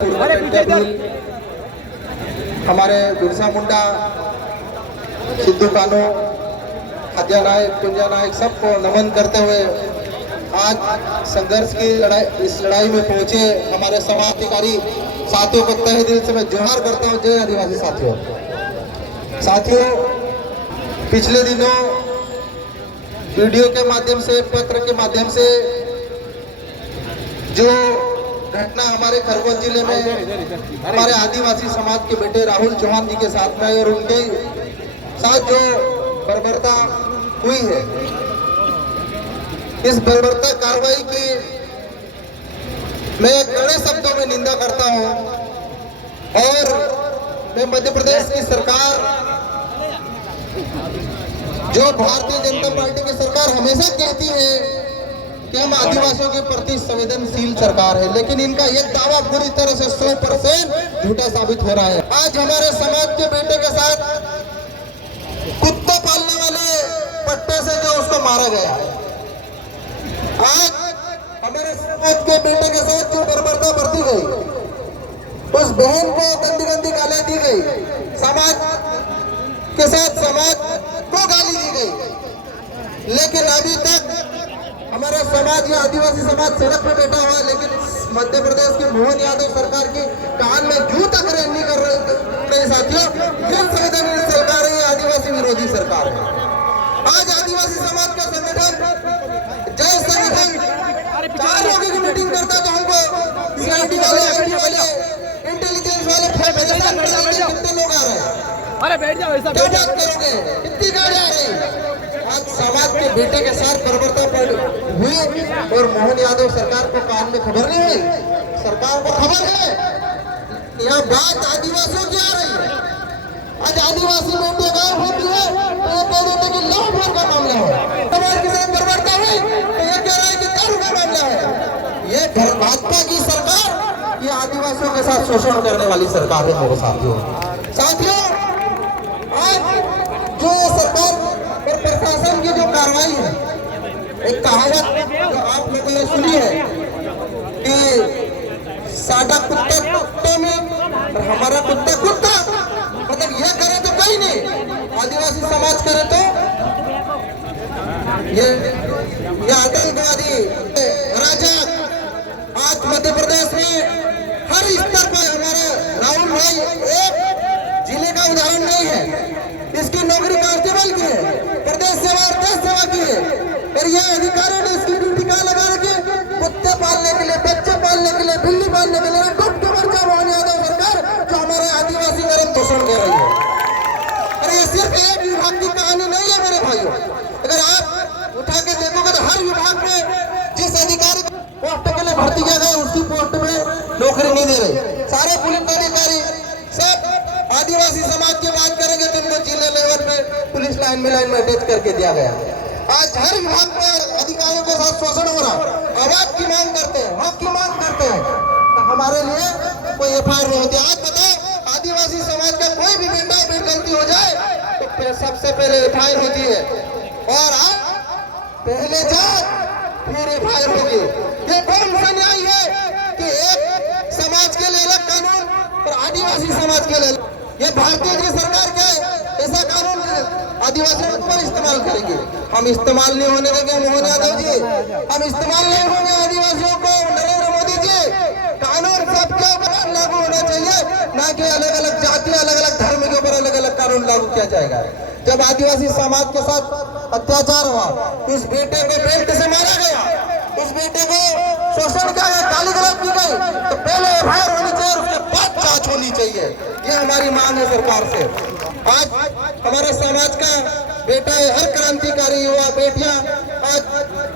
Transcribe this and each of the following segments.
हमारे बिरसा मुंडा, सिद्धू कानू, हत्या नायक, कुंजा नायक सबको नमन करते हुए आज संघर्ष की इस लड़ाई में पहुंचे हमारे समाजधिकारी साथियों को तहे दिल से मैं जोहार करता हूं। जय आदिवासी साथियों, पिछले दिनों वीडियो के माध्यम से, पत्र के माध्यम से जो घटना हमारे खरगोन जिले में हमारे आदिवासी समाज के बेटे राहुल चौहान जी के साथ में और उनके साथ जो बर्बरता हुई है, इस बर्बरता कार्रवाई की मैं कड़े शब्दों में निंदा करता हूं। और मैं मध्य प्रदेश की सरकार, जो भारतीय जनता पार्टी की सरकार हमेशा कहती है कि हम आदिवासियों के प्रति संवेदनशील सरकार है, लेकिन इनका ये दावा पूरी तरह से 100% झूठा साबित हो रहा है। आज हमारे समाज के बेटे के साथ कुत्ता पालने वाले पट्टे से जो उसको मारा गया, आज हमारे समाज के बेटे के साथ जो बर्बरता बरती गई, उस बहन को गंदी गंदी गाली दी गई, समाज के साथ समाज को गाली दी गई, लेकिन अभी तक हमारा समाज या आदिवासी समाज सड़क पर बैठा हुआ, लेकिन मध्य प्रदेश की मोहन यादव सरकार की कान में जू तक नहीं कर रहे साथियों। ये संवैधानिक सरकार है, आदिवासी विरोधी सरकार है। आज आदिवासी समाज का संगठन, जय संगठन 4 लोगों की मीटिंग करता तो हमको सीआईडी वाले, आईटी वाले, इंटेलिजेंस वाले कितने लोग आ रहे हैं, अरे बैठ जाओ, ऐसा क्या बात करोगे, कितनी गाड़ी आ रही। आज समाज के बेटे के साथ बर्बरता हुई और मोहन यादव सरकार को कान में खबर नहीं हुई। सरकार को खबर है, यह बात आदिवासियों की आ रही है। आज आदिवासी बेटे गायब होती है तो ये कह देते कि लव भर का मामला है, समाज के साथ बर्बरता हुई तो ये कह रहा है कि दारू का मामला है। ये भाजपा की सरकार, ये आदिवासियों के साथ शोषण करने वाली सरकार है। मेरे साथियों, आज जो सरकार और प्रशासन की जो कार्रवाई है, एक कहावत जो आप लोगों ने सुनी है कि साडा कुत्ता कुत्ते में और हमारा कुत्ता कुत्ता, मतलब ये करे तो कहीं नहीं, आदिवासी समाज करे तो ये आतंकवादी अराजक। आज मध्य प्रदेश में हर स्तर पर हमारा राहुल भाई एक जिले का उदाहरण नहीं है, इसकी नौकरी कांस्टेबल की है, प्रदेश सेवा और देश सेवा की है, और ये अधिकारियों ने इसकी ड्यूटी कहाँ लगा रखी, कुत्ते पालने के लिए, बच्चे पालने के लिए, बिल्ली पालने के लिए। मोहन यादव सरकार जो हमारे आदिवासी नरम पोषण दे रही है। और ये सिर्फ एक विभाग की कहानी नहीं है मेरे भाइयों, अगर आप उठा के देखोगे तो हर विभाग में जिस अधिकारी पोस्ट के लिए भर्ती किया गया उसकी पोस्ट में नौकरी नहीं दे रहे। सारे पुलिस अधिकारी सब आदिवासी समाज की बात करेंगे तो उनको जिले लेवल पे पुलिस लाइन में अटैच करके दिया गया। आज हर विभाग में अधिकारियों के साथ शोषण हो रहा। आवाज की मांग करते हैं, हक की मांग करते हैं, तो हमारे लिए कोई एफआईआर नहीं होती। आज बताओ, आदिवासी समाज का कोई भी बेटा गलती हो जाए तो फिर सबसे पहले एफआईआर होती है, और पहले जांच फिर एफआईआर होगी। ये कौन सा न्याय है कि एक समाज के लिए अलग कानून और आदिवासी समाज के लिए? ये भारतीय की सरकार के ऐसा कानून आदिवासियों पर इस्तेमाल करेंगे। हम इस्तेमाल नहीं होने देंगे मोहन यादव जी, हम इस्तेमाल नहीं होंगे आदिवासियों को। नरेंद्र मोदी जी, कानून सबके ऊपर लागू होना चाहिए, ना कि अलग अलग जाति, अलग अलग धर्म के ऊपर अलग अलग कानून लागू किया जाएगा। जब आदिवासी समाज के साथ अत्याचार हुआ, उस बेटे को बेल्ट से मारा गया, उस बेटे को शोषण किया गया, गाली गलौज की गई, तो पहले एफआईआर होनी चाहिए, उसके बाद जांच होनी चाहिए। ये हमारी मांग है सरकार से। आज हमारे समाज का बेटा है, हर क्रांतिकारी युवा बेटियां आज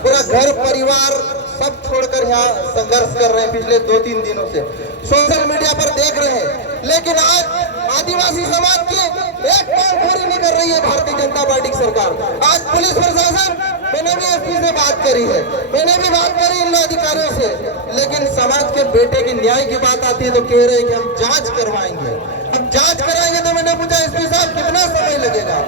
पूरा घर परिवार सब छोड़कर यहाँ संघर्ष कर रहे हैं पिछले 2-3 दिनों से, सोशल मीडिया पर देख रहे हैं। लेकिन आज आदिवासी समाज की एक मांग पूरी नहीं कर रही है भारतीय जनता पार्टी की सरकार। आज पुलिस प्रशासन, मैंने भी एसपी से बात करी है, मैंने भी बात करी इन अधिकारियों से, लेकिन समाज के बेटे के न्याय की बात आती है तो कह रहे हैं कि हम जांच करवाएंगे। हम जांच कराएंगे तो मैंने पूछा एसपी साहब कितना समय लगेगा,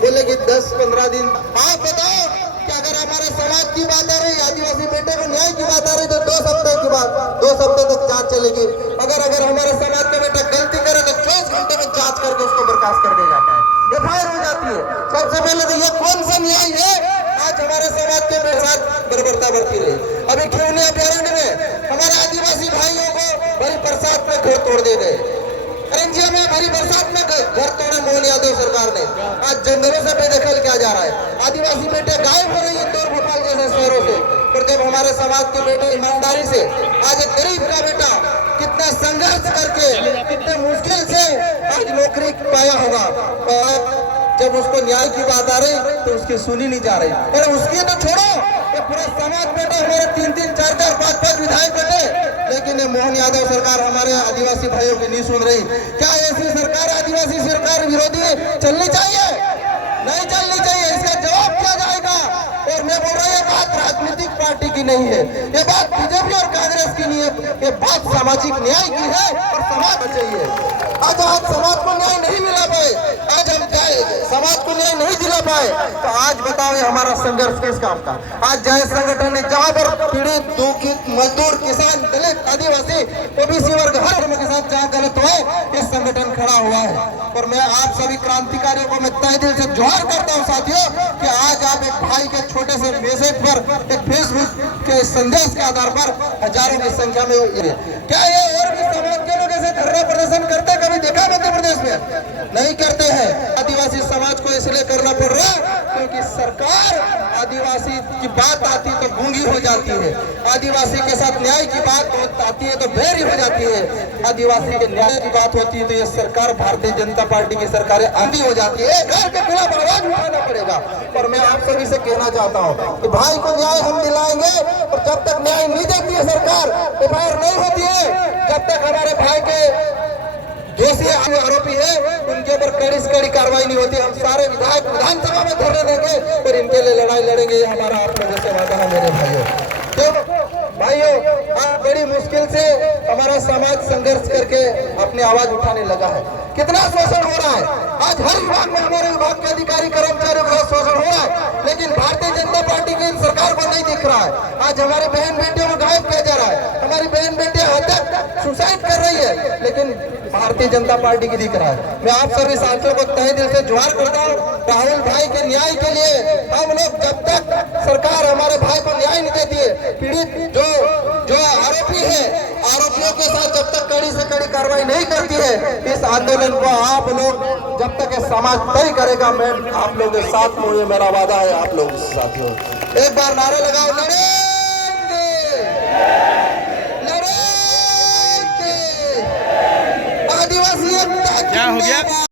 बोले कि 10-15 दिन। आप बताओ कि अगर हमारे समाज की बात आ रही, आदिवासी बेटे को न्याय की बात आ रही तो 2 हफ्ते के बाद 2 हफ्ते तक जांच चलेगी। अगर अगर हमारे समाज का बेटा गलती करे तो 24 घंटे में जांच करके उसको बर्खास्त कर दिया जाता है, एफआईआर हो जाती है। सबसे पहले तो ये कौन सा न्याय है आज हमारे समाज के साथ बर्बरता बढ़ती रही। अभी खिलौने अभ्यारण्य में हमारे आदिवासी भाइयों को भरी बरसात में घर तोड़ दे गए। करंजिया में भरी बरसात में घर तोड़े मोहन यादव सरकार ने। आज जंगलों से बेदखल किया जा रहा है, आदिवासी बेटे गायब हो रही है इंदौर भोपाल जैसे शहरों से। पर जब हमारे समाज के बेटे ईमानदारी से, आज एक गरीब का बेटा कितना संघर्ष करके कितने मुश्किल से आज नौकरी पाया होगा, जब उसको न्याय की बात आ रही तो उसकी सुनी नहीं जा रही। और उसकी तो छोड़ो, ये पूरा समाज बेटे हमारे 3-3, 4-4, 5-5 विधायक बेटे, लेकिन ये मोहन यादव सरकार हमारे आदिवासी भाइयों की नहीं सुन रही। क्या ऐसी सरकार आदिवासी सरकार विरोधी चलनी चाहिए? नहीं चलनी चाहिए। इसका जवाब क्या जाएगा? और मैं बोल रहा हूँ ये बात राजनीतिक पार्टी की नहीं है, ये बात बीजेपी और कांग्रेस की नहीं है, ये बात सामाजिक न्याय की है और समाज चाहिए। आज समाज को न्याय नहीं मिला पाए, आज हम समाज को न्याय नहीं दिला पाए तो आज बताओ हमारा संघर्ष किस काम का? आज जय संगठन ने जहाँ पर पीड़ित, दुखित, मजदूर, किसान, दलित, आदिवासी, ओबीसी वर्ग हर धर्म के साथ जहाँ गलत हुआ है, ये संगठन खड़ा हुआ है। और मैं आप सभी क्रांतिकारियों को मैं तहे दिल से जोहार करता हूँ साथियों कि आज आप एक भाई के छोटे से मैसेज पर, एक फेसबुक के संदेश के आधार पर हजारों की संख्या में क्या ये और भी समाज के लोग ऐसे धरना प्रदर्शन करते कभी देखा मध्य प्रदेश में? नहीं करते हैं। आदिवासी समाज को इसलिए करना पड़ रहा है क्योंकि सरकार आदिवासी की बात आती तो गूंगी हो जाती है, आदिवासी के साथ न्याय की बात आती है तो बेरी हो जाती है, आदिवासी के न्याय की बात होती है तो ये सरकार भारतीय जनता पार्टी की सरकारें आंधी हो जाती है। घर के खिलाफ आवाज उठाना पड़ेगा। और मैं आप सभी से कहना चाहता हूँ कि भाई को न्याय हम दिलाएंगे और जब तक न्याय नहीं देती है सरकार, एफआईआर नहीं होती है, जब तक हमारे भाई के दोषी आरोपी है उनके ऊपर कड़ी से कड़ी कार्रवाई नहीं होती, हम सारे विधायक विधानसभा में धरने देंगे और इनके लिए लड़ाई लड़ेंगे। ये हमारा आप लोगों से वादा है मेरे भाइयों। क्यों भाइयों, आज बड़ी मुश्किल से हमारा समाज संघर्ष करके अपनी आवाज उठाने लगा है। कितना शोषण हो रहा है आज हर विभाग में, हमारे विभाग के अधिकारी कर्मचारियों का शोषण हो रहा है, लेकिन भारतीय जनता पार्टी की सरकार को नहीं दिख रहा है। आज हमारी बहन बेटियों को गायब किया जा रहा है, हमारी बहन बेटियां हत्या सुसाइड कर रही है, लेकिन भारतीय जनता पार्टी की दिख रहा है। मैं आप सभी साथियों को तहे दिल से जोहार करता हूँ। राहुल भाई के न्याय के लिए हम लोग, जब तक सरकार हमारे भाई को न्याय नहीं देती है, पीड़ित जो आरोपी है, आरोपियों के साथ जब तक कड़ी से कड़ी कार्रवाई नहीं करती है, इस आंदोलन को आप लोग जब तक समाज तय करेगा, मैं आप लोगों के साथ हूँ, ये मेरा वादा है आप लोगों से साथियों। एक बार नारे लगाओ, लड़ेंगे, लड़ेंगे, आदिवासी क्या हो गया?